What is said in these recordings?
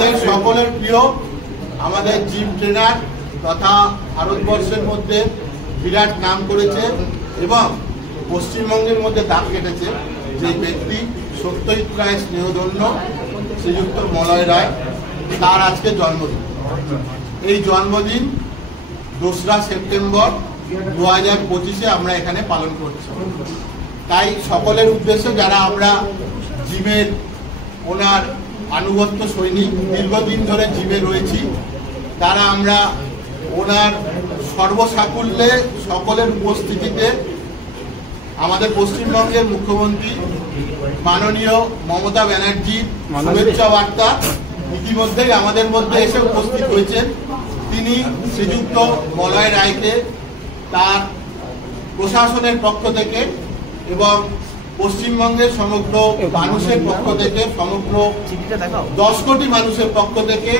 আমাদের সকলের প্রিয় আমাদের জিম ট্রেনার তথা ভারতবর্ষের মধ্যে বিরাট নাম করেছে এবং পশ্চিমবঙ্গের মধ্যে দাম কেটেছে যে ব্যক্তি সত্যজিৎ রায় স্নেহধন্য শ্রীযুক্ত মলয় রায়, তার আজকে জন্মদিন। এই জন্মদিন 2রা সেপ্টেম্বর 2025-এ আমরা এখানে পালন করছি। তাই সকলের উদ্দেশ্যে যারা আমরা জিমের ওনার আনুগত্য সৈনিক, দীর্ঘদিন ধরে জিমে রয়েছি, তারা আমরা ওনার সর্বসাকুল্যে সকলের উপস্থিতিতে আমাদের পশ্চিমবঙ্গের মুখ্যমন্ত্রী মাননীয় মমতা ব্যানার্জির শুভেচ্ছা বার্তা ইতিমধ্যেই আমাদের মধ্যে এসে উপস্থিত হয়েছেন। তিনি শ্রীযুক্ত মলয় রায়কে তার প্রশাসনের পক্ষ থেকে এবং পশ্চিমবঙ্গের সমগ্র মানুষের পক্ষ থেকে, সমগ্র 10 কোটি মানুষের পক্ষ থেকে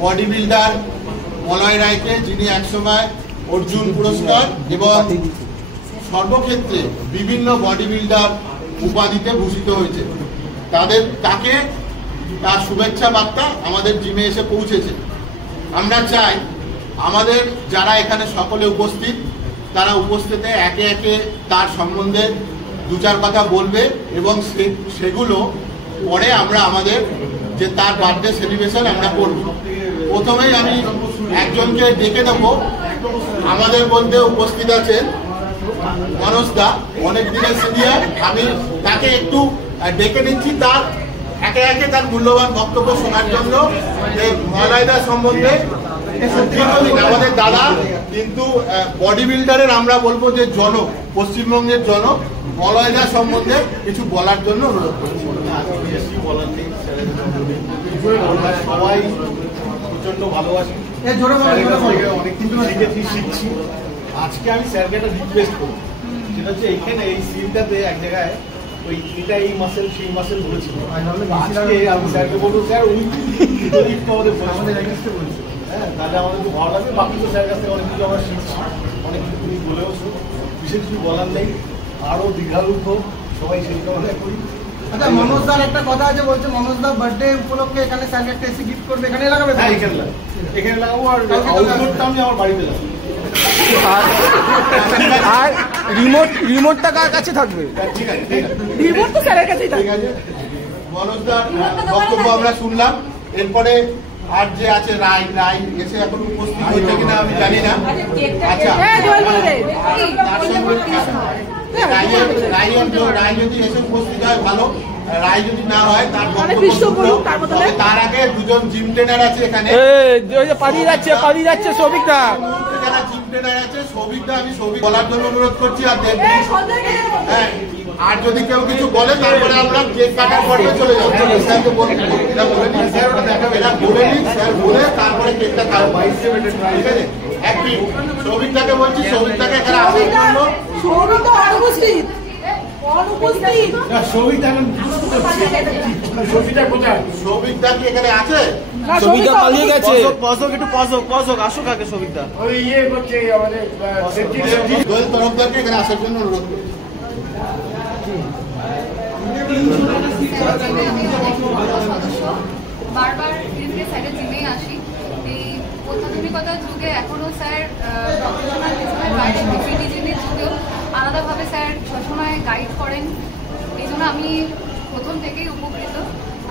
বডি বিল্ডার মলয় রায়কে, যিনি একসময় অর্জুন পুরস্কার এবং সর্বক্ষেত্রে বিভিন্ন বডি বিল্ডার উপাধিতে ভূষিত হয়েছে, তাকে তার শুভেচ্ছা বার্তা আমাদের জিমে এসে পৌঁছেছে। আমরা চাই আমাদের যারা এখানে সকলে উপস্থিত, তারা উপস্থিতে একে একে তার সম্বন্ধে 2-4 কথা বলবে এবং সেগুলো পরে আমরা আমাদের যে তার বার্থডে সেলিব্রেশন আমরা করব। প্রথমেই আমি একজনকে ডেকে দেবো। আমাদের মধ্যে উপস্থিত আছেন মনোজ দা, অনেক দিনের সিনিয়র। আমি তাকে একটু ডেকে নিচ্ছি তার একে একে তার মূল্যবান বক্তব্য শোনার জন্য। যে মলয় দা সম্বন্ধে আমাদের দাদা, কিন্তু বডি বিল্ডারের আমরা বলবো যে জনক, পশ্চিমবঙ্গের জনক, মলয় দা সম্বন্ধে কিছু বলার জন্য অনুরোধ করছি। সবাই প্রচন্ড ভালোবাসি, অনেক কিছু শিখছি। আজকে আমি স্যারকে একটা রিকোয়েস্ট করি, সেটা হচ্ছে এইখানে এই সিনটাতে এক জায়গায় ওই এটা এই মাসেল সেই মাসেল বলেছিল। আজকে আমি স্যারকে বলবো, স্যার ওই আমাদের বলছি, হ্যাঁ, তাহলে আমাদের খুব ভালো লাগবে। বাকি তো স্যারের কাছ থেকে অনেক কিছু আমরা শিখছি, অনেক কিছু তুমি বলেওছো, বিশেষ কিছু বলার নেই। আরও দীর্ঘায়িত সবাই সেই কারণে করি। আচ্ছা, মনোজ দার একটা কথা আছে, বলছে মনোজ দা বার্থডে উপলক্ষে এখানে স্যারকে একটা এসি গিফট করবে, এখানে লাগাবে? হ্যাঁ, এখানে লাগাবো। আর আউটডোরটা আমি আমার বাড়িতে লাগাবো। আর রিমোটটা কার কাছে থাকবে? ঠিক আছে, রিমোট তো স্যারের কাছেই থাকবে। মনোজদার বক্তব্য আমরা শুনলাম। এরপরে আর যে আছে রায় এসে এখন উপস্থিত হয়েছে কিনা আমি জানি না। আচ্ছা, রায় যদি এসে উপস্থিত হয় ভালো, রায় যদি না হয় তার তার আগে 2জন জিম ট্রেনার আছে এখানে। পালিয়ে যাচ্ছে সৌভিক দা। যারা জিম ট্রেনার আছে, সৌভিক দা, আমি সৌভিক বলার জন্য অনুরোধ করছি। আর হ্যাঁ, আর যদি কেউ কিছু বলে তারপরে আমরা কেক কাটার পর্বে চলে যাবো। স্যারকে বলে নিন, স্যার ওটা দেখাবে, এরা বলে নিন, স্যার বলে তারপরে কেকটা কাটবো। ঠিক আছে, এক মিনিট সৌভিকদাকে বলছি, সৌভিকদাকে এখানে আসার জন্য। সৌভিকদা কি এখানে আছে? সৌভিকদা পালিয়ে গেছে। আসুক আগে সৌভিকদা। ওই ইয়ে করছে আমাদের দোয়েল তরফদারকে এখানে আসার জন্য অনুরোধ করি। বারবার ধীরে স্যারের জিমেই আসি। এই অত্যাধুনিকতার যুগে এখনো স্যার প্রফেশনাল ডিজাইনের বাইরে বিপিডি জিমের যুগেও আলাদাভাবে স্যার সবসময় গাইড করেন। এই জন্য আমি প্রথম থেকেই উপকৃত।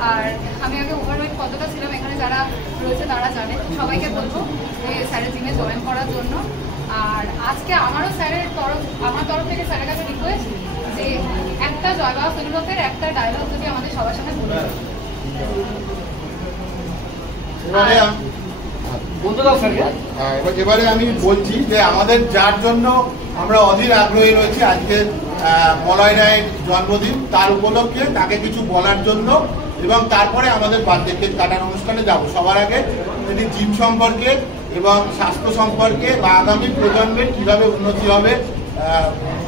আর আমি আগে ওভারওয়েট কতটা ছিলাম, এখানে যারা রয়েছে তারা জানে। সবাইকে বলবো যে স্যারের জিমে জয়েন করার জন্য। আর আজকে আমার তরফ থেকে স্যারের কাছে রিকোয়েস্ট যে একটা জয়বাবা ফিল্মকের একটা ডায়লগ যদি আমাদের সবার সাথে বলে। এবারে আমি বলছি যে আমাদের যার জন্য আমরা অধীর আগ্রহী রয়েছি, আজকে মলয় রায়ের জন্মদিন, তার উপলক্ষে তাকে কিছু বলার জন্য এবং তারপরে আমাদের বার্থডে কেক কাটার অনুষ্ঠানে যাব। সবার আগে তিনি জিম সম্পর্কে এবং স্বাস্থ্য সম্পর্কে বা আগামী প্রজন্মের কিভাবে উন্নতি হবে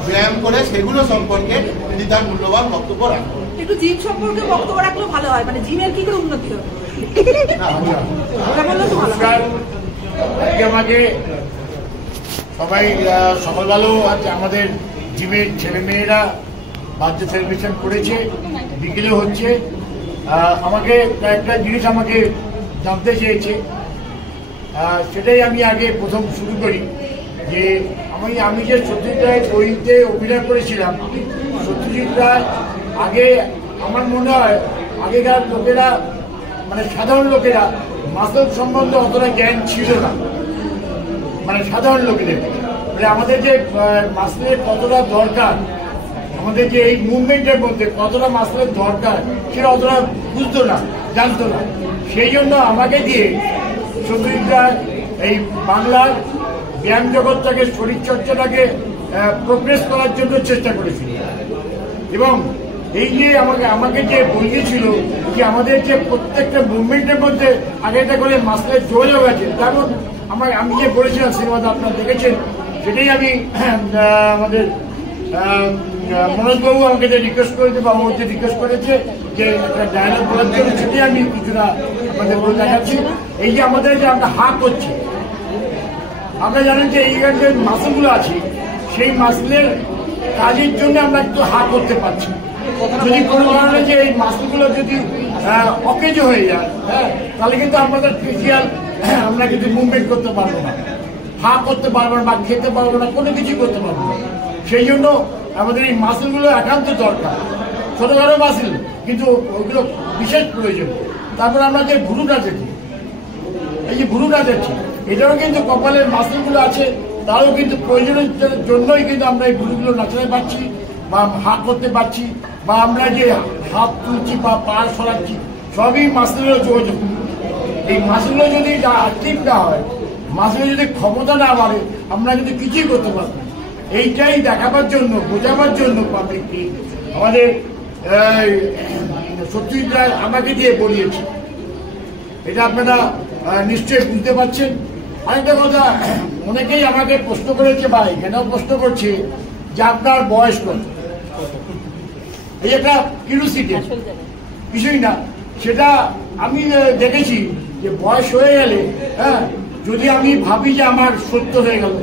ব্যায়াম করে সেগুলো সম্পর্কে তিনি তার মূল্যবান বক্তব্য রাখবেন। একটু জিম সম্পর্কে বক্তব্য রাখলে ভালো হয়, মানে জিমের কি করে উন্নতি হবে। আমাকে সবাই সকালবেলাও আজ আমাদের জিমের ছেলেমেয়েরা বার্থডে সেলিব্রেশন করেছে, বিকেলে হচ্ছে। আমাকে একটা জিনিস আমাকে জানতে চেয়েছে। সেটাই আমি আগে প্রথম শুরু করি যে আমি যে সত্যজিৎ রায়ের বইতে অভিনয় করেছিলাম, সত্যজিৎ রায় আগে আমার মনে হয় আগেকার লোকেরা মানে সাধারণ লোকেরা মাসল সম্বন্ধে অতটা জ্ঞান ছিল না, মানে সাধারণ লোকেদের মানে আমাদের যে মাসলের কতটা দরকার, আমাদের যে এই মুভমেন্টের মধ্যে কতটা মাসলের দরকার সেটা অতটা বুঝতো না, জানতো না। সেই জন্য আমাকে দিয়ে সত্যজিৎ রায় এই বাংলার ব্যায়াম জগৎটাকে, শরীরচর্চাটাকে প্রোগ্রেস করার জন্য চেষ্টা করেছিল। এবং এই যে আমাকে যে বলিয়েছিল যে আমাদের যে প্রত্যেকটা মুভমেন্টের মধ্যে আগে একটা করে মাসলের যোগাযোগ আছে, তেমন আমি যে বলেছিলাম সিনেমাতে আপনারা দেখেছেন, সেটাই আমি আমাদের মনোজবাবু আমাকে যে রিকোয়েস্ট করেছে বা ও যে রিকোয়েস্ট করেছে যে একটা ডায়লগ বলার জন্য, সেটাই আমি কিছুটা আপনাদের বলে দেখাচ্ছি। এই যে আমাদের যে আমরা হা করছি, আমরা জানেন যে এইখানে যে মাসলগুলো আছে সেই মাসলের কাজের জন্য আমরা একটু হা করতে পারছি। যদি কোনো কারণে যে এই মাসলগুলো যদি অকেজ হয়ে যায়, হ্যাঁ, তাহলে কিন্তু আমাদের ফিজিক্যাল আমরা কিন্তু মুভমেন্ট করতে পারবো না, হা করতে পারবো না বা খেতে পারবো না, কোনো কিছু করতে পারবো না। সেই জন্য আমাদের এই মাসলগুলো একান্ত দরকার, ছোটখাটো মাসল কিন্তু ওইগুলো বিশেষ প্রয়োজন। তারপর আমরা যে ভুরুটা দেখি, এই যে ভুরুটা দেখছি, এটাও কিন্তু কপালের মাসলগুলো আছে, তারও কিন্তু প্রয়োজনের জন্যই কিন্তু আমরা এই ভুরুগুলো নাচাতে পারছি বা হাত করতে পারছি, বা আমরা যে হাত তুলছি বা পা সরাচ্ছি, সবই মাসলের যোগাযোগ। এই মাসলগুলো যদি অ্যাক্টিভ না হয়, মাসলের যদি ক্ষমতা না বাড়ে, আমরা কিন্তু কিছুই করতে পারবো। এইটাই দেখাবার জন্য, বোঝাবার জন্য পাবলিককে আমাদের সত্যজিৎ রায় আমাকে দিয়ে বলিয়েছে। এটা আপনারা নিশ্চয়ই বুঝতে পারছেন। আরেকটা কথা, অনেকেই আমাকে প্রশ্ন করেছে বা এখানেও প্রশ্ন করছে যে আপনার বয়স কত। এই একটা কিউরিওসিটি, কিছুই না। সেটা আমি দেখেছি যে বয়স হয়ে গেলে, হ্যাঁ, যদি আমি ভাবি যে আমার 70 হয়ে গেল,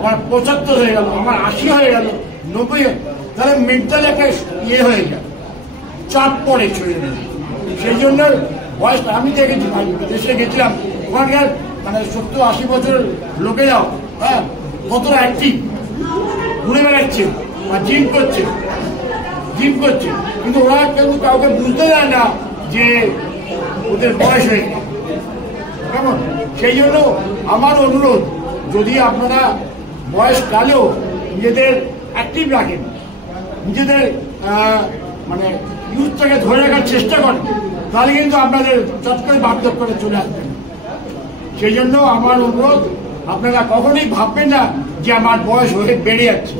আমার 75 হয়ে গেল, আমার 80 হয়ে গেল, 90, তাহলে মেন্টাল একটা ইয়ে হয়ে যায়, চাপ পড়ে শরীরে। সেই জন্য বয়সটা আমি দেখেছি, ভাই দেশে গেছিলাম, ওখানকার মানে 70-80 বছরের লোকেরাও, হ্যাঁ, কতটা অ্যাক্টিভ, ঘুরে বেড়াচ্ছে বা জিম করছে, কিন্তু ওরা কিন্তু কাউকে বুঝতে দেয় না যে ওদের বয়স হয়ে গেছে, কেমন। সেই জন্য আমার অনুরোধ, যদি আপনারা বয়সকালেও নিজেদের অ্যাক্টিভ রাখেন, নিজেদের মানে ইউথটাকে ধরে রাখার চেষ্টা করেন, তাহলে কিন্তু আপনাদের চট করে বার্ধক্য করে চলে আসবেন। সেই জন্য আমার অনুরোধ, আপনারা কখনোই ভাববেন না যে আমার বয়স হয়ে বেড়ে যাচ্ছে,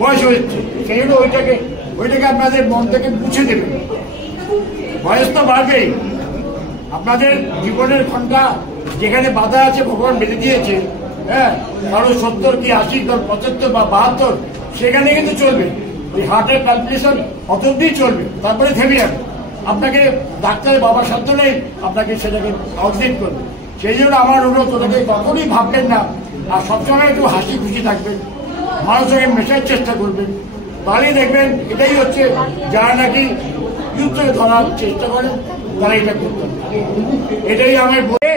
বয়স হচ্ছে, সেই জন্য ওইটাকে আপনাদের মন থেকে মুছে দেবেন। বয়স তো বাড়বেই, আপনাদের জীবনের ঘন্টা যেখানে বাধা আছে ভগবান বেঁধে দিয়েছে, হ্যাঁ, কারো 70 কি 80, কারো 75 বা 72, সেখানে কিন্তু চলবে। ওই হার্টের ক্যালকুলেশন অতদিন চলবে, তারপরে থেমে যাবে। আপনাকে ডাক্তারের বাবার সাধ্য নেই আপনাকে সেটাকে আউটলেট করবে। সেই জন্য আমার অনুরোধ, ওটাকে কখনোই ভাববেন না, আর সবসময় একটু হাসি খুশি থাকবেন, মানুষের সঙ্গে মেশার চেষ্টা করবেন, তাহলেই দেখবেন এটাই হচ্ছে যারা নাকি ইউথকে ধরার চেষ্টা করেন তারা এটা করতে হবে। এটাই আমার বলে